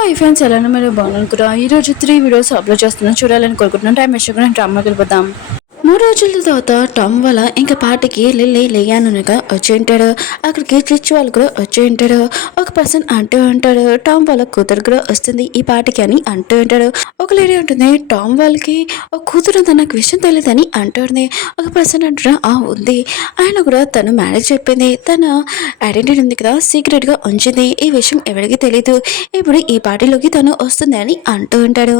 Hi friends, ఎలా మీరు బాగున్నాను. ఈరోజు 3 వీడియోస్ అప్లోడ్ చేస్తున్నాను, చూడాలని కోరుకుంటున్నాను. టైం వేస్ట్ డ్రామాకి వెళ్ళిపోతాం. 3 రోజుల తర్వాత టామ్ వల్ల ఇంకా పార్టీకి లిల్లీ లేయానుగా వచ్చి ఉంటాడు. అక్కడికి చిచ్చు వాళ్ళు కూడా వచ్చి ఉంటాడు. ఒక పర్సన్ అంటూ ఉంటాడు, టామ్ వాళ్ళ కూతురు కూడా వస్తుంది ఈ పార్టీకి అని అంటూ ఉంటాడు. ఒక లేడీ ఉంటుంది, టామ్ వాళ్ళకి ఒక కూతురు ఉందని నాకు విషయం తెలియదని అంటుంది. ఒక పర్సన్ అంటాడు, ఉంది, ఆయన కూడా తను మ్యారేజ్ చెప్పింది, తన ఐడెంటిటీ ఉంది కదా సీక్రెట్గా ఉంచింది, ఈ విషయం ఎవరికి తెలీదు, ఇప్పుడు ఈ పార్టీలోకి తను వస్తుంది అని అంటూ ఉంటాడు.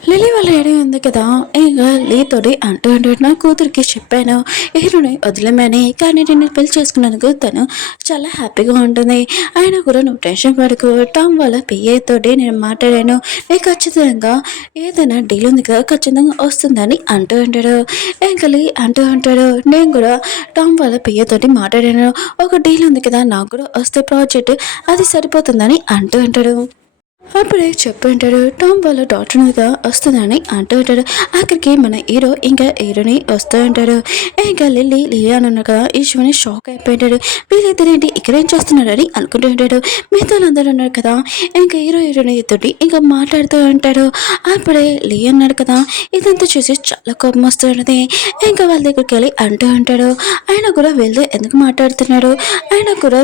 లిలీ వాళ్ళ ఏడే ఉంది కదా, ఇక లీతోటి అంటూ ఉంటాడు, నా కూతురికి చెప్పాను హీరోని వదిలేమని, కానీ నేను పెళ్లి చేసుకున్నందుకు తను చాలా హ్యాపీగా ఉంటుంది. అయినా కూడా నువ్వు టెన్షన్ పడుకో, టామ్ వాళ్ళ పిఏ తోటి నేను మాట్లాడాను, నీకు ఖచ్చితంగా ఏదైనా డీల్ ఉంది కదా ఖచ్చితంగా వస్తుందని అంటూ ఉంటాడు. ఇంకా లీ అంటూ ఉంటాడు, నేను కూడా టామ్ వాళ్ళ పిఏ తోటి మాట్లాడాను, ఒక డీల్ ఉంది కదా నాకు కూడా వస్తే ప్రాజెక్ట్ అది సరిపోతుందని అంటూ ఉంటాడు. అప్పుడే చెప్పింటాడు, టామ్ వాళ్ళ డాక్టర్ మీద వస్తుందని అంటూ ఉంటాడు. అక్కడికి మన హీరో ఇంకా హీరోని వస్తూ ఉంటాడు. ఇంకా లిల్లీ అని ఉన్నా కదా, ఈశ్వని షాక్ అయిపోయింటాడు. వీళ్ళిద్దరేంటి ఇక్కడేం చేస్తున్నాడని అనుకుంటూ ఉంటాడు. మిగతా వాళ్ళందరూ ఉన్నారు కదా, ఇంకా హీరోని తోటి ఇంకా మాట్లాడుతూ ఉంటాడు. అప్పుడే లీ అన్నాడు కదా, ఇదంతా చూసి చాలా కోపం వస్తున్నది. ఇంకా వాళ్ళ దగ్గరికి వెళ్ళి అంటూ ఉంటాడు, ఆయన కూడా వెళ్తే ఎందుకు మాట్లాడుతున్నాడు, ఆయన కూడా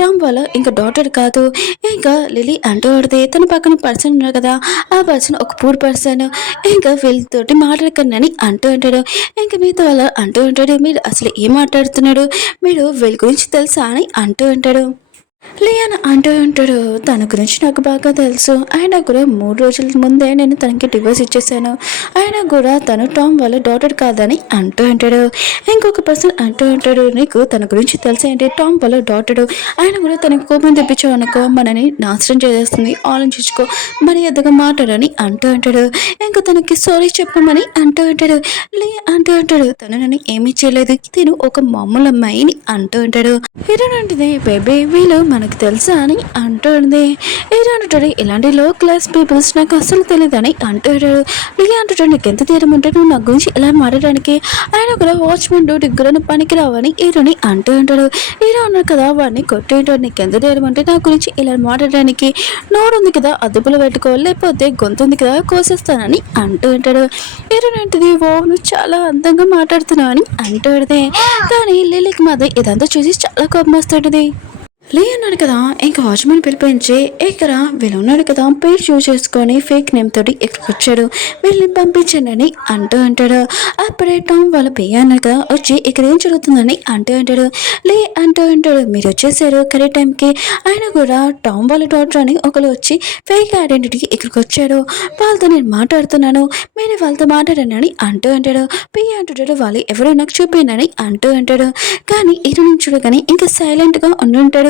టామ్ వాళ్ళ ఇంకా డాక్టర్ కాదు. ఇంకా లిల్లీ అంటూ తన పక్కన పర్సన్ ఉన్నారు కదా, ఆ పర్సన్ ఒక పూర్ పర్సన్, ఇంకా వీళ్ళతోటి మాట్లాడకండి అంటూ ఉంటాడు. ఇంకా మీతో వాళ్ళ అంటూ ఉంటాడు, మీరు అసలు ఏం మాట్లాడుతున్నాడు, మీరు వీళ్ళ గురించి తెలుసా అని అంటూ ఉంటాడు. లియాన్ అంటూ ఉంటాడు, తన గురించి నాకు బాగా తెలుసు, ఆయన కూడా 3 రోజుల ముందే నేను తనకి డివోర్స్ ఇచ్చేసాను, ఆయన కూడా తను టామ్ వాళ్ళ డాటర్ కాదని అంటూ ఉంటాడు. ఇంకొక పర్సన్ అంటూ ఉంటాడు, నీకు తన గురించి తెలిసేంటి, టామ్ వాళ్ళ డాటరు, ఆయన కూడా తనకి కోపం తెప్పించావు అనుకో మనని నాశనం చేసేస్తుంది, ఆలోచించుకో, మరి ఎద్దగా మాట్లాడని అంటూ ఉంటాడు. ఇంకా తనకి సారీ చెప్పమని అంటూ ఉంటాడు. లీ అంటూ ఉంటాడు, తను నన్ను ఏమీ చేయలేదు, తిను ఒక మామూలు అమ్మాయిని అంటూ ఉంటాడు. హీరోనంటిది, బేబీ వీళ్ళు మనకు తెలుసా అని అంటుంది. హీరో అంటాడు, ఇలాంటి లో క్లాస్ పీపుల్స్ నాకు అస్సలు తెలియదని అంటాడు. లిలీ అంటాడు, నీకు ఎంత తీరం ఉంటే నువ్వు నా గురించి ఇలా మాట్లాడడానికి, ఆయన కూడా వాచ్మెన్ డ్యూటీకి కూడా పనికి రావని హీరోని అంటూ ఉంటాడు. హీరో అన్నాడు కదా, వాడిని కొట్టి ఉంటాడు, నీకు ఎంత తీరం ఉంటే నా గురించి ఇలా మాట్లాడడానికి, నోరు ఉంది కదా అదుపులో పెట్టుకో, లేకపోతే గొంతు ఉంది కదా కోసేస్తానని అంటూ ఉంటాడు. హీరోనంటిది, ఓ నువ్వు చాలా అందంగా మాట్లాడుతున్నావు అని అంటాడుదే. కానీ లిలీకి మాత్రం ఇదంతా చూసి చాలా కోపం వస్తుంటది. లే అన్నాడు కదా, ఇంకా వాచ్మెన్ పిలిపించి ఇక్కడ వీళ్ళు ఉన్నాడు కదా పేరు చూస్ చేసుకొని ఫేక్ నేమ్ తోటి ఇక్కడికి వచ్చాడు, వీళ్ళని పంపించండి అని అంటూ అంటాడు. అప్పుడే టామ్ వాళ్ళ పెయ్య అన్నాడు కదా, వచ్చి ఇక్కడ ఏం జరుగుతుందని అంటూ అంటాడు. లే అంటూ అంటాడు, మీరు వచ్చేసారు కరెక్ట్ టైంకి, ఆయన కూడా టామ్ వాళ్ళ డాక్టర్ అని ఒకరు వచ్చి ఫేక్ ఐడెంటిటీకి ఇక్కడికి వచ్చాడు, వాళ్ళతో నేను మాట్లాడుతున్నాను, మీరు వాళ్ళతో మాట్లాడండి అని అంటూ అంటాడు. పెయ్య అంటుంటాడు, వాళ్ళు ఎవరో నాకు చూపిందని అంటూ అంటాడు. కానీ ఇరు నుంచి చూడగానే ఇంకా సైలెంట్గా ఉండుంటాడు.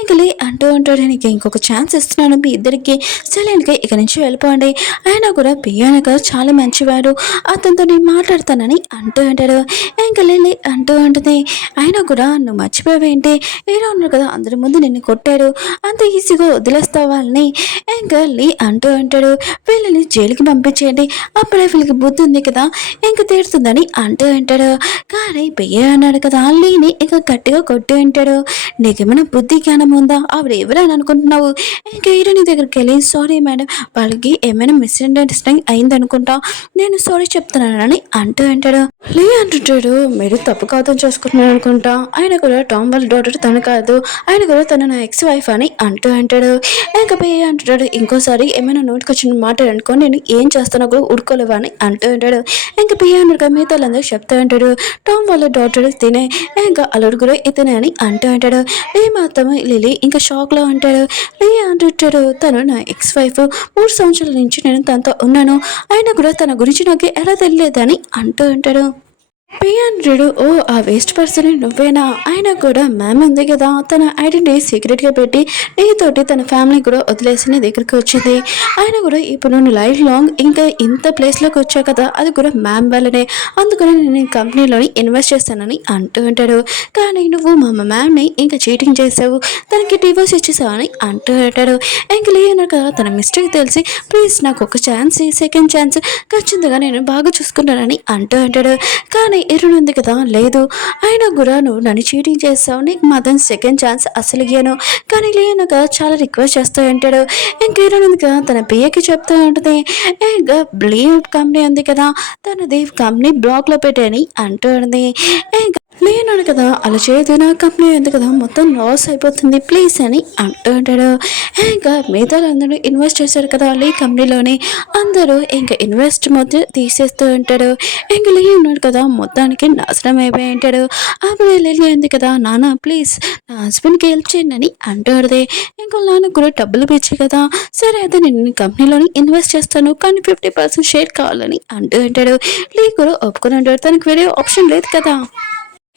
ఇంకా లే అంటూ ఉంటాడు, నీకు ఇంకొక ఛాన్స్ ఇస్తున్నాను, మీ ఇద్దరికి సైలెంట్గా ఇక నుంచి వెళ్ళిపోండి, ఆయన కూడా పియానగా చాలా మంచివాడు, అతనితో నేను మాట్లాడతానని అంటూ ఉంటాడు. ఇంకా లే అంటూ ఉంటుంది, ఆయన కూడా నువ్వు మర్చిపోయావేంటి, ఏదో ఉన్నారు కదా అందరి ముందు నిన్ను కొట్టాడు, అంత ఈజీగా వదిలేస్తావు వాళ్ళని. ఇంకా లే అంటూ ఉంటాడు, వీళ్ళని జైలుకి పంపించేయండి, అప్పుడే వీళ్ళకి బుద్ధి ఉంది కదా ఇంకా తీరుతుందని అంటూ ఉంటాడు. కానీ పెయ్య అన్నాడు కదా, లీని ఇక గట్టిగా కొట్టి ఉంటాడు. నీకేమైనా బుద్ధి జ్ఞానం ఉందా, ఆవిడ ఎవరని అనుకుంటున్నావు, ఇంకా హీరోని దగ్గరికి వెళ్ళి సారీ మేడం వాళ్ళకి ఏమైనా మిస్అండర్స్టాండింగ్ అయింది అనుకుంటా, నేను సారీ చెప్తున్నానని అంటూ అంటాడు. లే అంటుంటాడు, మీరు తప్పు కాదని చేసుకుంటున్నాను అనుకుంటా, ఆయన కూడా టామ్ వాళ్ళ డాటర్ తను కాదు, ఆయన కూడా తను నా ఎక్స్ వైఫ్ అని అంటూ అంటాడు. ఇంకా పెయ్య అంటుంటాడు, ఇంకోసారి ఏమైనా నోటికి వచ్చిన మాట అనుకో నేను ఏం చేస్తానో కూడా ఉడుకోలేవా అని అంటూ ఉంటాడు. ఇంకా పెయ్య అంటాడు, మిగతా వాళ్ళందరూ చెప్తూ ఉంటాడు, టామ్ వాళ్ళ డాటర్ తినే, ఇంకా అల్లుడు కూడా ఇతనే అని అంటూ అంటాడు. లే మాత్రం లిలీ ఇంకా షాక్ లో ఉంటాడు. లే అంటుంటాడు, తను నా ఎక్స్ వైఫ్, 3 సంవత్సరాల నుంచి నేను తనతో ఉన్నాను, అయినా కూడా తన గురించి నాకు ఎలా తెలియలేదని అంటూ ఉంటాడు. పియాన్రుడు, ఓ ఆ వేస్ట్ పర్సన్ నువ్వేనా, ఆయన కూడా మ్యామ్ ఉంది కదా తన ఐడెంటిటీ సీక్రెట్గా పెట్టి నీతోటి తన ఫ్యామిలీ కూడా వదిలేసి నీ దగ్గరికి వచ్చింది, ఆయన కూడా ఇప్పుడు నువ్వు లైఫ్ లాంగ్ ఇంకా ఇంత ప్లేస్లోకి వచ్చావు కదా అది కూడా మ్యామ్ వల్లనే, అందుకని నేను కంపెనీలోని ఇన్వెస్ట్ చేస్తానని అంటూ ఉంటాడు. కానీ నువ్వు మా మ్యామ్ని ఇంకా చీటింగ్ చేసావు, తనకి డివోర్స్ ఇచ్చేసావు అని అంటూ ఉంటాడు. ఇంకా లేదన్నా కదా తన మిస్టేక్ తెలిసి ప్లీజ్ నాకు ఒక ఛాన్స్, సెకండ్ ఛాన్స్ ఖచ్చితంగా నేను బాగా చూసుకుంటానని అంటూ ఉంటాడు. కానీ హీరోయిన్ ఉంది కదా, లేదు అయినా కూడా నువ్వు నన్ను చీటింగ్ చేస్తావు, నీకు మాత్రం సెకండ్ ఛాన్స్ అసలు ఇయ్యను, కానీ లేనగా చాలా రిక్వెస్ట్ చేస్తూ ఉంటాడు. ఇంక హీరోయిన్ ఉంది కదా, తన పియ్యకి చెప్తూ ఉంటుంది, ఇంకా బ్లీవ్ కంపెనీ ఉంది కదా, తనది కంపెనీ బ్లాక్ లో పెట్టని అంటుంది. ఇంకా లేనాడు కదా, అలా చేయదు, నా కంపెనీ ఉంది కదా మొత్తం లాస్ అయిపోతుంది ప్లీజ్ అని అంటూ ఉంటాడు. ఇంకా మిగతా అందరూ ఇన్వెస్ట్ చేశారు కదా లీ కంపెనీలోని, అందరూ ఇంకా ఇన్వెస్ట్ మొత్తం తీసేస్తూ ఉంటాడు. ఇంకా లీ ఉన్నాడు కదా, మొత్తానికి నాశనం అయిపోయి ఉంటాడు. అప్పుడు లిల్లీ ఉంది కదా, నాన్న ప్లీజ్ నా హస్బెండ్కి హెల్ప్ చేయండి అని అంటాడుది. ఇంకో నాన్న కూడా డబ్బులు పిచ్చి కదా, సరే అయితే నేను కంపెనీలోని ఇన్వెస్ట్ చేస్తాను, కానీ 50% షేర్ కావాలని అంటూ ఉంటాడు. లీ కూడా ఒప్పుకొని ఉంటాడు, తనకు వేరే ఆప్షన్ లేదు కదా.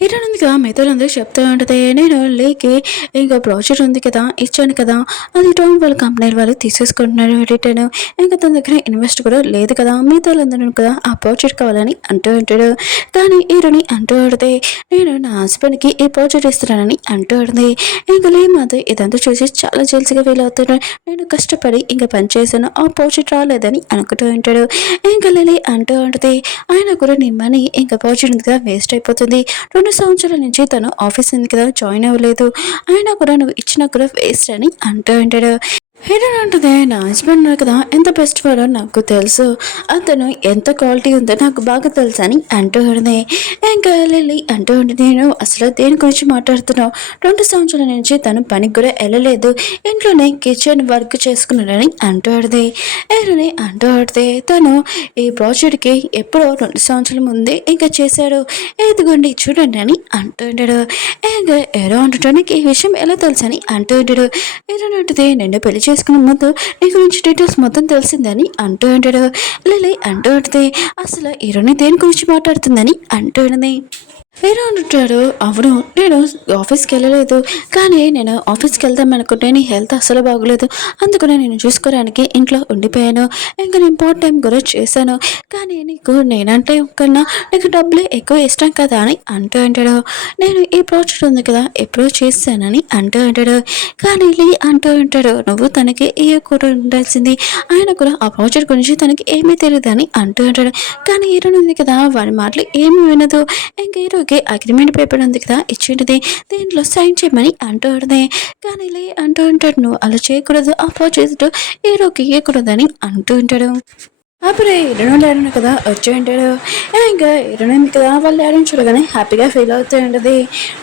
హీరోయిన్గా మిగతాలందరూ చెప్తూ ఉంటుంది, నేను లేకి ఇంకా ప్రాజెక్ట్ ఉంది కదా ఇచ్చాను కదా, అది టామ్ వాళ్ళ కంపెనీ వాళ్ళు తీసేసుకుంటున్నారు రిటర్న్, ఇంకా తన దగ్గర ఇన్వెస్ట్ కూడా లేదు కదా, మిగతాలందరూ కదా ఆ ప్రాజెక్ట్ కావాలని అంటూ ఉంటాడు. కానీ హీరోని అంటూ ఉంటుంది, నేను నా హస్బెండ్కి ఈ ప్రాజెక్ట్ ఇస్తున్నానని అంటూ ఉంటుంది. ఇంకా లే మాత్రం ఇదంతా చూసి చాలా జెల్స్గా ఫీల్ అవుతాడు, నేను కష్టపడి ఇంకా పనిచేసాను ఆ ప్రాజెక్ట్ రాలేదని అనుకుంటూ ఉంటాడు. ఇంకా లిల్లీ అంటూ ఉంటుంది, ఆయన కూడా నీ మనీ ఇంకా ప్రాజెక్ట్ కదా వేస్ట్ అయిపోతుంది, 2 సంవత్సరాల నుంచి తను ఆఫీస్ ఉంది కదా జాయిన్ అవ్వలేదు, అయినా కూడా నువ్వు ఇచ్చినా కూడా వేస్ట్ అని అంటూ ఉంటాడు. హీరోయిన్ అంటుంది, నా హస్బెండ్ కదా ఎంత బెస్ట్ వాడో నాకు తెలుసు, అతను ఎంత క్వాలిటీ ఉందో నాకు బాగా తెలుసు అని అంటూ ఉంది. ఇంకా లిల్లీ అంటూ ఉంటుంది, నేను అసలు దేని గురించి మాట్లాడుతున్నావు, 2 సంవత్సరాల నుంచి తను పనికి కూడా వెళ్ళలేదు, ఇంట్లోనే కిచెన్ వర్క్ చేసుకున్నాడని అంటూ ఉంది. హీరోని అంటూ ఉంటే, తను ఈ ప్రాజెక్ట్కి ఎప్పుడో 2 సంవత్సరాల ముందే ఇంకా చేశాడు, ఎదుగుండి చూడండి అని అంటూ ఉంటాడు. ఇంకా ఎవరో అంటుంటానికి ఈ విషయం ఎలా తెలుసు అని అంటూ ఉంటాడు. హీరోయిన్ అంటుంది, నిన్ను పెళ్లి చేసుకున్న ముందు నీ గురించి డీటెయిల్స్ మొత్తం తెలిసిందని అంటూ ఉంటాడు. లిల్లీ అంటూ ఉంటుంది, అసలు హీరోని దేని గురించి మాట్లాడుతుందని అంటూ ఉంటుంది. హీరో అంటాడు, అవును నేను ఆఫీస్కి వెళ్ళలేదు, కానీ నేను ఆఫీస్కి వెళ్దాం అనుకుంటే నీ హెల్త్ అసలు బాగోలేదు, అందుకనే నేను చూసుకోవడానికి ఇంట్లో ఉండిపోయాను, ఇంకా నేను పార్ట్ టైం కూడా చేశాను, కానీ నీకు నేనంటే కన్నా నీకు డబ్బులే ఎక్కువ ఇష్టం కదా అని అంటూ ఉంటాడు. నేను ఈ ప్రాజెక్ట్ ఉంది కదా ఎప్పుడో చేశానని అంటూ ఉంటాడు. కానీ లీ అంటూ ఉంటాడు, నువ్వు తనకి ఏ కూడా ఉండాల్సింది, ఆయన కూడా ఆ ప్రాజెక్ట్ గురించి తనకి ఏమీ తెలియదు అని అంటూ ఉంటాడు. కానీ హీరోయిన్ ఉంది కదా వాడి మాటలు ఏమీ వినదు. ఇంకా హీరోకి అగ్రిమెంట్ పేపర్ ఉంది కదా ఇచ్చేటిది, దీంట్లో సైన్ చేయమని అంటూ ఉంటుంది. కానీ లే అంటూ ఉంటాడు, నువ్వు అలా చేయకూడదు, ఆ ప్రాజెక్ట్ హీరోకి ఇవ్వకూడదని అంటూ ఉంటాడు. అప్పుడు హీరోయిన్ డాడీ కదా వచ్చి ఉంటాడు. ఇంకా హీరోయిన్ కదా వాళ్ళ డాడీని చూడగానే హ్యాపీగా ఫీల్ అవుతూ ఉంటుంది.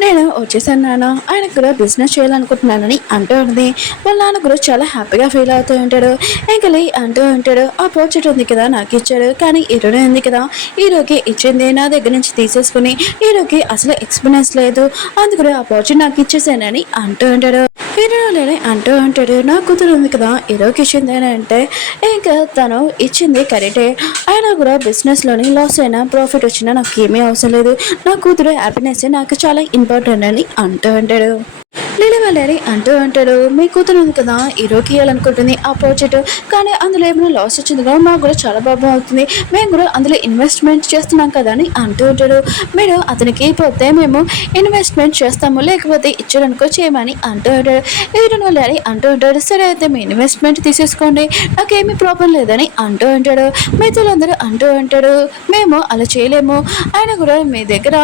నేను వచ్చేసాను నాన్న, ఆయనకు కూడా బిజినెస్ చేయాలనుకుంటున్నానని అంటూ ఉంటుంది. వాళ్ళ నాన్న కూడా చాలా హ్యాపీగా ఫీల్ అవుతూ ఉంటాడు. ఇంకా లే అంటూ ఉంటాడు, ఆ ప్రాజెక్ట్ ఉంది కదా నాకు ఇచ్చాడు, కానీ హీరోయిన్ ఉంది కదా హీరోకి ఇచ్చింది నా దగ్గర నుంచి తీసేసుకుని, హీరోకి అసలు ఎక్స్పీరియన్స్ లేదు, అందుకని ఆ ప్రాజెక్ట్ నాకు ఇచ్చేసానని అంటూ ఉంటాడు. హీరోయిన్ అంటూ ఉంటాడు, నా కూతురు ఉంది కదా హీరోకి ఇచ్చింది అని అంటే, ఇంకా తను ఇచ్చింది కరెక్టే, అయినా కూడా బిజినెస్లోని లాస్ అయినా ప్రాఫిట్ వచ్చినా నాకు ఏమీ అవసరం లేదు, నా కూతురు హ్యాపీనెస్ నాకు చాలా ఇంపార్టెంట్ అని అంటూ ఉంటాడు. లిల్లీ వాళ్ళని అంటూ అంటాడు, మీ కూతురు ఉంది కదా హీరోకి ఇవ్వాలనుకుంటుంది ఆ ప్రాజెక్ట్, కానీ అందులో ఏమైనా లాస్ వచ్చింది కదా మాకు కూడా చాలా బాగా అవుతుంది, మేము కూడా అందులో ఇన్వెస్ట్మెంట్ చేస్తున్నాం కదా అని అంటూ ఉంటాడు. మీరు అతనికి పోతే మేము ఇన్వెస్ట్మెంట్ చేస్తాము, లేకపోతే ఇచ్చారనుకో చేయమని అంటూ ఉంటాడు. హీరోయిన్ వాళ్ళని అంటూ ఉంటాడు, సరే అయితే మీ ఇన్వెస్ట్మెంట్ తీసేసుకోండి, నాకేమీ ప్రాబ్లం లేదని అంటూ ఉంటాడు. మిగతాలందరూ అంటూ ఉంటాడు, మేము అలా చేయలేము, ఆయన కూడా మీ దగ్గర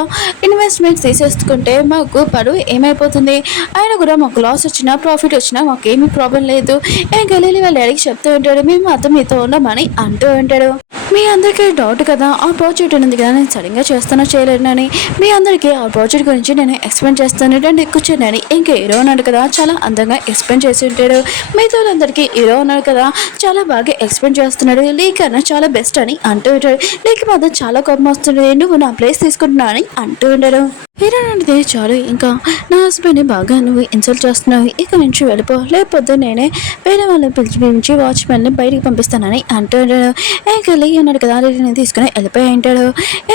ఇన్వెస్ట్మెంట్ తీసేసుకుంటే మాకు పరువు ఏమైపోతుంది, ఆయన కూడా మాకు లాస్ వచ్చినా ప్రాఫిట్ వచ్చినా మాకు ఏమీ ప్రాబ్లం లేదు, ఇంకా లిల్లీ వాళ్ళ డాడీకి చెప్తూ ఉంటాడు, మేము మాత్రం మీతో ఉన్నామని అంటూ ఉంటాడు. మీ అందరికీ డౌట్ కదా ఆ ప్రాజెక్ట్ ఉంది కదా నేను సరిగ్గా చేస్తానో చేయలేనని, మీ అందరికీ ఆ ప్రాజెక్ట్ గురించి నేను ఎక్స్ప్లెయిన్ చేస్తాను రండి కూర్చోనని ఇంకా హీరో ఉన్నాడు కదా చాలా అందంగా ఎక్స్ప్లెయిన్ చేసి ఉంటాడు. మిగతా వాళ్ళందరికీ హీరో ఉన్నాడు కదా చాలా బాగా ఎక్స్ప్లెయిన్ చేస్తున్నాడు, లీక్ అన్న చాలా బెస్ట్ అని అంటూ ఉంటాడు. లీక్ మాత్రం చాలా కోపం వస్తుంది, నువ్వు నా ప్లేస్ తీసుకుంటున్నా అని అంటూ ఉంటాడు. హీరో అంటే చాలు, ఇంకా నా హస్బెండ్ని బాగా నువ్వు ఇన్సల్ట్ చేస్తున్నావు, ఇక నుంచి వెళ్ళిపో, లేకపోతే నేనే వేరే వాళ్ళని పిలిచి వాచ్మెన్ని బయటికి పంపిస్తానని అంటూ ఉంటాడు. ఇంకా లీ ఉన్నాడు కదా లీని తీసుకుని వెళ్ళిపోయి ఉంటాడు.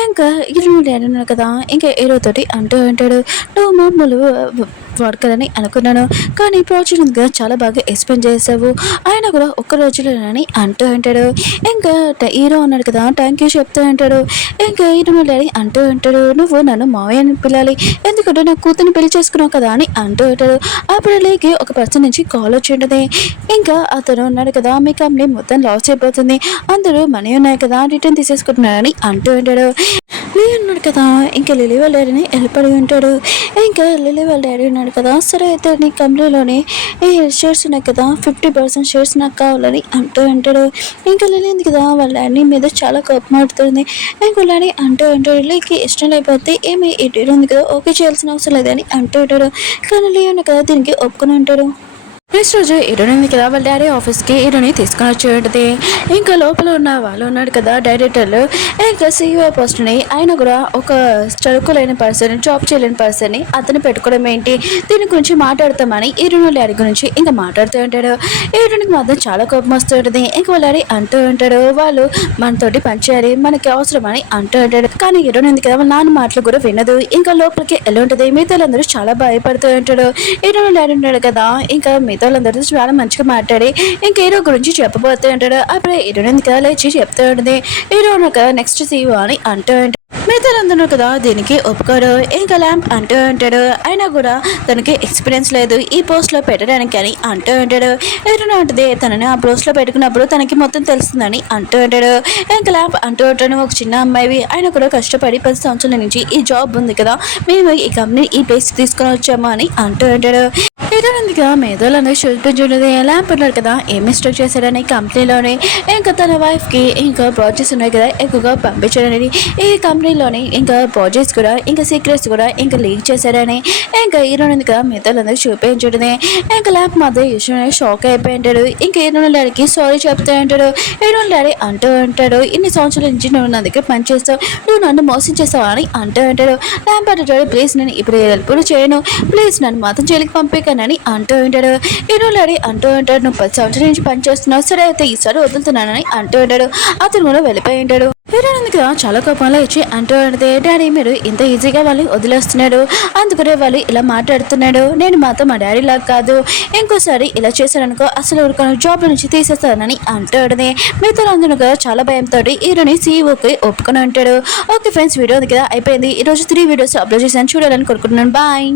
ఇంకా హీరో ఉన్నాడు కదా ఇంకా హీరోతోటి అంటూ ఉంటాడు, నువ్వు మామూలు వర్కర్ అని అనుకున్నాను, కానీ ప్రాజెక్ట్ చాలా బాగా ఎక్స్ప్లెయిన్ చేసావు, ఆయన కూడా ఒక్క రోజులోనని అంటూ ఉంటాడు. ఇంకా హీరో ఉన్నాడు కదా థ్యాంక్ యూ చెప్తూ ఉంటాడు. ఇంకా హీరో డాడీ అంటూ ఉంటాడు, నువ్వు నన్ను మావయ్యని పిల్లాలి, ఎందుకంటే నా కూతుర్ని పెళ్లి చేసుకున్నావు కదా అని అంటూ ఉంటాడు. అప్పుడు లేకి ఒక పర్సన్ నుంచి కాల్ వచ్చి ఉంటుంది. ఇంకా అతను ఉన్నాడు కదా మీ కంపెనీ మొత్తం లాస్ అయిపోతుంది, అందరూ మనీ ఉన్నాయి కదా రిటర్న్ తీసేసుకుంటున్నారని అంటూ ఉంటాడు. లీ ఉన్నాడు కదా, ఇంకా లిలీ వాళ్ళ డాడీని వెళ్ళిపడి ఉంటాడు. ఇంకా లిలీ వాళ్ళ డాడీ ఉన్నాడు కదా, సరే అయితే నీ కంపెనీలోని ఈ షేర్స్ ఉన్నాయి కదా, 50% షేర్స్ నాకు కావాలని అంటూ ఉంటాడు. ఇంకా లిలీ ఉంది కదా, వాళ్ళ డాడీ మీద చాలా కోపం ఆడుతుంది. ఇంకా డాడీ అంటూ ఉంటాడు, లిలీకి ఇష్టం లేకపోతే ఏమి ఈ డీల్ ఉంది కదా, ఓకే చేయాల్సిన అవసరం లేదని అంటూ ఉంటాడు. కానీ లీ ఉన్న కదా దీనికి ఒప్పుకొని ఉంటాడు. నెక్స్ట్ రోజు హీరోయిన్ కదా వాళ్ళ డాడీ ఆఫీస్కి హీరోని తీసుకొని వచ్చి ఉంటుంది. ఇంకా లోపల ఉన్న వాళ్ళు ఉన్నాడు కదా డైరెక్టర్లు, ఇంకా సీఈఓ పోస్ట్ని ఆయన కూడా ఒక చదువుకోలేని పర్సన్, జాబ్ చేయలేని పర్సన్ని అతను పెట్టుకోవడం ఏంటి, దీని గురించి మాట్లాడతామని హీరోయిన్ డాడీ గురించి ఇంకా మాట్లాడుతూ ఉంటాడు. హీరోయిన్కి మాత్రం చాలా కోపం వస్తూ ఉంటుంది. ఇంకా వాళ్ళ డాడీ అంటూ ఉంటాడు, వాళ్ళు మనతోటి పనిచేయాలి, మనకి అవసరం అని అంటూ ఉంటాడు. కానీ హీరోయిన్ ఉంది కదా వాళ్ళ నాన్న మాటలు కూడా వినదు. ఇంకా లోపలికి ఎలా ఉంటుంది, మిగతాలందరూ చాలా భయపడుతూ ఉంటాడు. హీరోయిన్ డాడీ ఉంటాడు కదా, ఇంకా అందరితో చాలా మంచిగా మాట్లాడి ఇంకా హీరో గురించి చెప్పబోతూ ఉంటాడు. అప్పుడే హీరోయిన్ కదా లేచి చెప్తూ ఉంటుంది, హీరో నెక్స్ట్ సీఈఓ అని అంటూ ఉంటాడు. మిగతాలందరూ కదా దీనికి ఒప్పుకోడు. ఇంకా ల్యాంప్ అంటూ ఉంటాడు, అయినా కూడా తనకి ఎక్స్పీరియన్స్ లేదు ఈ పోస్ట్లో పెట్టడానికి అని అంటూ ఉంటాడు. హీరోయిన్ ఉంటుంది, తనని ఆ పోస్ట్లో పెట్టుకున్నప్పుడు తనకి మొత్తం తెలుస్తుందని అంటూ ఉంటాడు. ఇంకా ల్యాంప్ అంటూ ఉంటాడు, ఒక చిన్న అమ్మాయివి అయినా కూడా కష్టపడి 10 సంవత్సరాల నుంచి ఈ జాబ్ ఉంది కదా, మేము ఈ కంపెనీ ఈ ప్లేస్ తీసుకొని వచ్చాము అని అంటూ ఉంటాడు. హీరోయిన్గా మేధోలందరూ చూపించుండేది. ల్యాంప్ ఉన్నాడు కదా ఏం మిస్టేక్ చేశాడని కంపెనీలోనే ఇంకా తన వైఫ్కి ఇంకా ప్రాజెక్ట్స్ ఉన్నాయి కదా ఎక్కువగా పంపించాడని, ఈ కంపెనీలోని ఇంకా ప్రాజెక్ట్స్ కూడా ఇంకా సీక్రెట్స్ కూడా ఇంకా లీక్ చేశాడని ఇంకా హీరోయిన్గా మేధోలందరూ చూపించుండేది. ఇంకా ల్యాంప్ మాత్రం హీరోయిన్ షాక్ అయిపోయి ఉంటాడు. ఇంకా హీరోయిన్ డాడీకి సారీ చెప్తూ ఉంటాడు. హీరోయిన్ డాడీ అంటూ ఉంటాడు, ఇన్ని సంవత్సరాల నుంచి నువ్వు నా దగ్గర పనిచేస్తావు, నువ్వు నన్ను మోసం చేస్తావు అని అంటూ ఉంటాడు. ల్యాంప్ అంటాడు, ప్లీజ్ నేను ఇప్పుడు హెల్ప్ చేయను, ప్లీజ్ నన్ను మాత్రం జైలుకి పంపించాను అని అంటూ ఉంటాడు. హీరోలాడి అంటూ ఉంటాడు, నువ్వు 10 సంవత్సరాల నుంచి పనిచేస్తున్నావు, సరే అయితే ఈసారి వదులుతున్నానని అంటూ ఉంటాడు. అతను కూడా వెళ్ళిపోయి ఉంటాడు. హీరోయిన్ కదా చాలా కోపంలో ఇచ్చి అంటూ ఉంటుంది, డాడీ మీరు ఇంత ఈజీగా వాళ్ళని వదిలేస్తున్నాడు, అందుకనే వాళ్ళు ఇలా మాట్లాడుతున్నాడు, నేను మాత్రం మా డాడీ లాగా కాదు, ఇంకోసారి ఇలా చేశారనుకో అసలు జాబ్ నుంచి తీసేస్తానని అంటూ ఉంటుంది. మిగతా అందరూ కదా చాలా భయంతో హీరోని సీఈఓకి ఒప్పుకొని ఉంటాడు. ఓకే ఫ్రెండ్స్, వీడియో ఉంది కదా అయిపోయింది. ఈరోజు 3 వీడియోస్ అప్లోడ్ చేశాను, చూడాలని కోరుకుంటున్నాను. బాయ్.